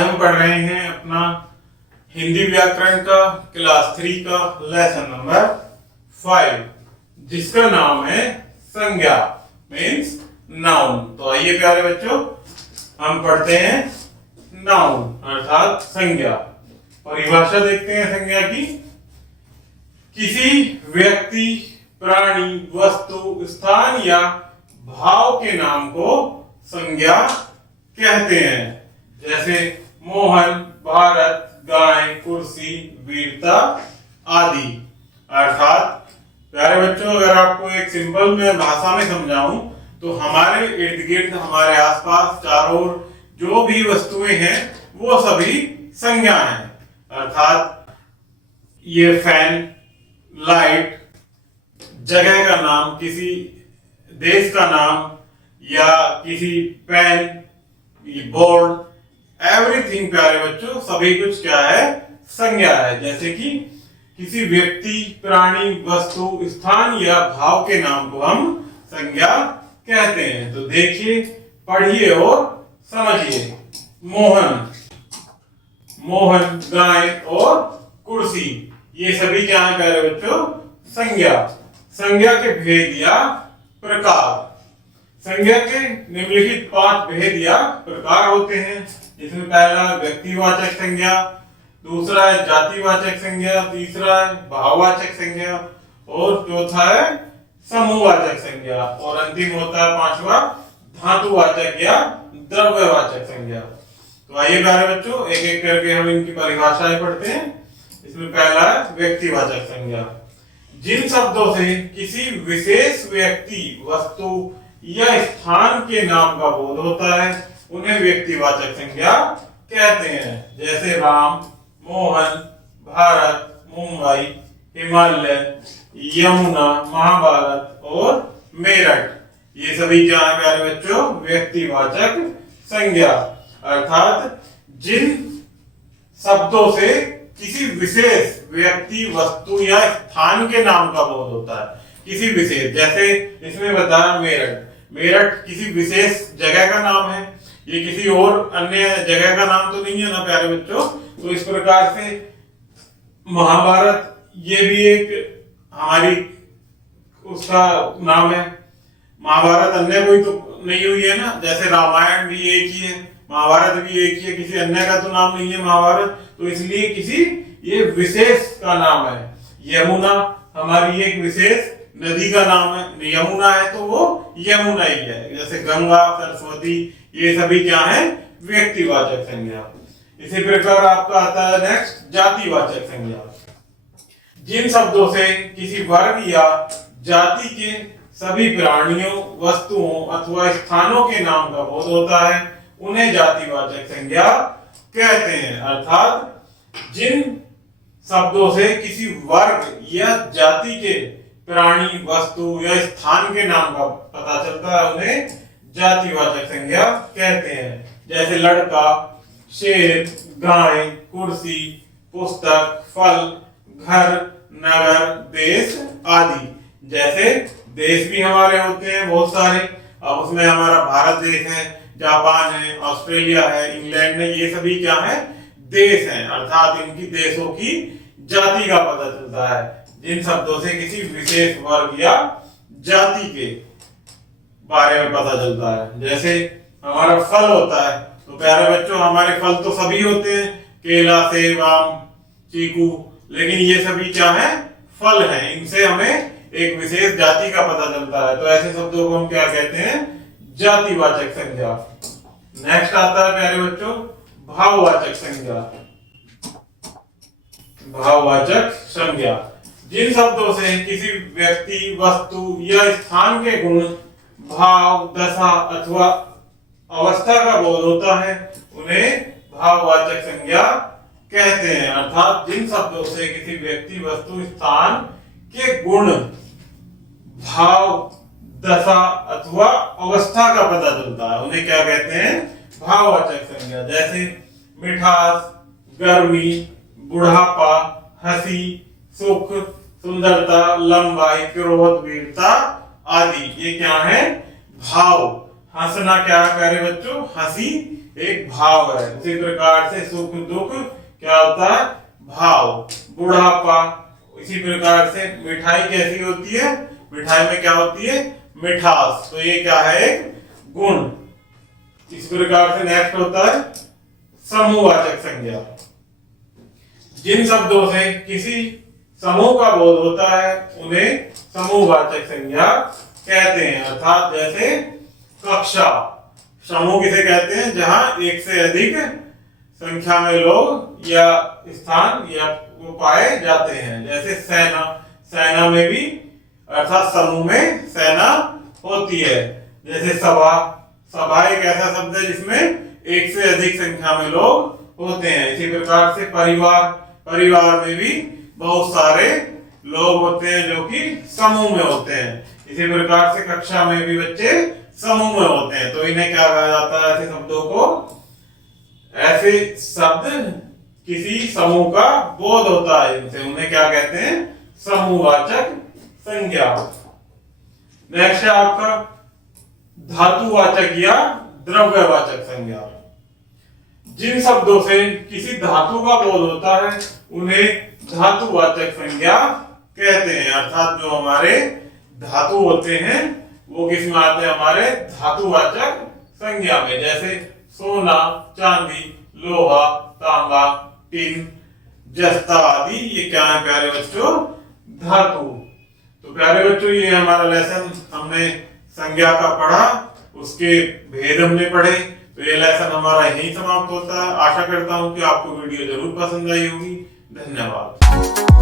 आज हम पढ़ रहे हैं अपना हिंदी व्याकरण का क्लास 3 का लेसन नंबर 5, जिसका नाम है संज्ञा मीन्स नाउन। तो आइए प्यारे बच्चों, हम पढ़ते हैं नाउन अर्थात संज्ञा। परिभाषा देखते हैं संज्ञा की। किसी व्यक्ति, प्राणी, वस्तु, स्थान या भाव के नाम को संज्ञा कहते हैं। जैसे मोहन, भारत, गाय, कुर्सी, वीरता आदि। अर्थात प्यारे बच्चों, अगर आपको एक सिंपल में भाषा में समझाऊं तो हमारे इर्द गिर्द, हमारे आसपास, चारों ओर जो भी वस्तुएं हैं वो सभी संज्ञा हैं। अर्थात ये फैन, लाइट, जगह का नाम, किसी देश का नाम या किसी पेन, बोर्ड, एवरीथिंग प्यारे बच्चों सभी कुछ क्या है, संज्ञा है। जैसे कि किसी व्यक्ति, प्राणी, वस्तु, स्थान या भाव के नाम को हम संज्ञा कहते हैं। तो देखिए, पढ़िए और समझिए। मोहन, मोहन, गाय और कुर्सी, ये सभी क्या है प्यारे बच्चों, संज्ञा। संज्ञा के भेद या प्रकार। संज्ञा के निम्नलिखित 5 भेद या प्रकार होते हैं, जिसमें पहला व्यक्तिवाचक संज्ञा, दूसरा है जातिवाचक संज्ञा, तीसरा है भाववाचक संज्ञा और चौथा है समूहवाचक संज्ञा और अंतिम होता है 5वां धातुवाचक या द्रव्यवाचक संज्ञा। तो आइए प्यारे बच्चों, एक एक करके हम इनकी परिभाषाएं पढ़ते हैं। इसमें पहला है व्यक्तिवाचक संज्ञा। जिन शब्दों से किसी विशेष व्यक्ति, वस्तु या स्थान के नाम का बोध होता है उन्हें व्यक्तिवाचक संज्ञा कहते हैं। जैसे राम, मोहन, भारत, मुंबई, हिमालय, यमुना, महाभारत और मेरठ, ये सभी क्या है प्यारे बच्चों, व्यक्तिवाचक संज्ञा। अर्थात जिन शब्दों से किसी विशेष व्यक्ति, वस्तु या स्थान के नाम का बोध होता है, किसी विशेष, जैसे इसमें बताया मेरठ, मेरठ किसी विशेष जगह का नाम है, ये किसी और अन्य जगह का नाम तो नहीं है ना प्यारे बच्चों। तो इस प्रकार से महाभारत, ये भी एक हमारी उसका नाम है। महाभारत अन्य कोई तो नहीं हुई है ना, जैसे रामायण भी एक ही है, महाभारत भी एक ही है, किसी अन्य का तो नाम नहीं है महाभारत, तो इसलिए किसी ये विशेष का नाम है। यमुना हमारी एक विशेष नदी का नाम है, यमुना है तो वो यमुना ही है। जैसे गंगा, सरस्वती, ये सभी क्या है, व्यक्तिवाचक संज्ञा। इसी प्रकार आपका आता है नेक्स्ट जातिवाचक संज्ञा। जिन शब्दों से किसी वर्ग या जाति के सभी प्राणियों, वस्तुओं अथवा स्थानों के नाम का बोध होता है उन्हें जातिवाचक संज्ञा कहते हैं। अर्थात जिन शब्दों से किसी वर्ग या जाति के प्राणी, वस्तु या स्थान के नाम का पता चलता है उन्हें जातिवाचक संज्ञा कहते हैं। जैसे लड़का, शेर, गाय, कुर्सी, पुस्तक, फल, घर, नगर, देश आदि। जैसे देश भी हमारे होते हैं बहुत सारे, अब उसमें हमारा भारत देश है, जापान है, ऑस्ट्रेलिया है, इंग्लैंड है, ये सभी क्या है, देश हैं। अर्थात इनकी देशों की जाति का पता चलता है जिन शब्दों से किसी विशेष वर्ग या जाति के बारे में पता चलता है। जैसे हमारा फल होता है, तो प्यारे बच्चों हमारे फल तो सभी होते हैं, केला, सेब, आम, चीकू, लेकिन ये सभी क्या है, फल हैं। इनसे हमें एक विशेष जाति का पता चलता है, तो ऐसे शब्दों को हम क्या कहते हैं, जातिवाचक संज्ञा। नेक्स्ट आता है प्यारे बच्चों भाववाचक संज्ञा। भाववाचक संज्ञा जिन शब्दों से किसी व्यक्ति, वस्तु या स्थान के गुण, भाव, दशा अथवा अवस्था का बोध होता है उन्हें भाववाचक संज्ञा कहते हैं। अर्थात जिन शब्दों से किसी व्यक्ति, वस्तु, स्थान के गुण, भाव, दशा अथवा अवस्था का पता चलता है उन्हें क्या कहते हैं, भाववाचक संज्ञा। जैसे मिठास, गर्मी, बुढ़ापा, हंसी, सुख, सुंदरता, लंबाई, क्रोध, वीरता आदि, ये क्या है, भाव हंसना क्या कह रहे बच्चों, हंसी एक भाव है। उसी प्रकार से सुख दुख क्या होता है, भाव। बुढ़ापा, इसी प्रकार से मिठाई कैसी होती है, मिठाई में क्या होती है, मिठास। तो ये क्या है, एक गुण। इस प्रकार से नेक्स्ट होता है समूहवाचक संज्ञा। जिन शब्दों से किसी समूह का बोध होता है उन्हें समूहवाचक संज्ञा कहते हैं। अर्थात जैसे कक्षा, समूह किसे कहते हैं, जहां एक से अधिक संख्या में लोग या स्थान या वो पाए जाते हैं। जैसे सेना, सेना में भी अर्थात समूह में सेना होती है। जैसे सभा, सभा एक ऐसा शब्द है जिसमें एक से अधिक संख्या में लोग होते हैं। इसी प्रकार से परिवार, परिवार में भी बहुत सारे लोग होते हैं जो कि समूह में होते हैं। इसी प्रकार से कक्षा में भी बच्चे समूह में होते हैं। तो इन्हें क्या कहा जाता है, ऐसे शब्दों को, ऐसे शब्द किसी समूह का बोध होता है इनसे, उन्हें क्या कहते हैं, समूहवाचक संज्ञा। नेक्स्ट है आपका धातुवाचक या द्रव्यवाचक संज्ञा। जिन शब्दों से किसी धातु का बोध होता है उन्हें धातुवाचक संज्ञा कहते हैं। अर्थात जो हमारे धातु होते हैं वो किस में आते हैं, हमारे धातुवाचक संज्ञा में। जैसे सोना, चांदी, लोहा, तांबा, टिन, जस्ता आदि, ये क्या है प्यारे बच्चों, धातु। तो प्यारे बच्चों ये हमारा लेसन हमने संज्ञा का पढ़ा, उसके भेद हमने पढ़े। तो ये लेसन हमारा यहीं समाप्त होता है। आशा करता हूं कि आपको वीडियो जरूर पसंद आई होगी। धन्यवाद।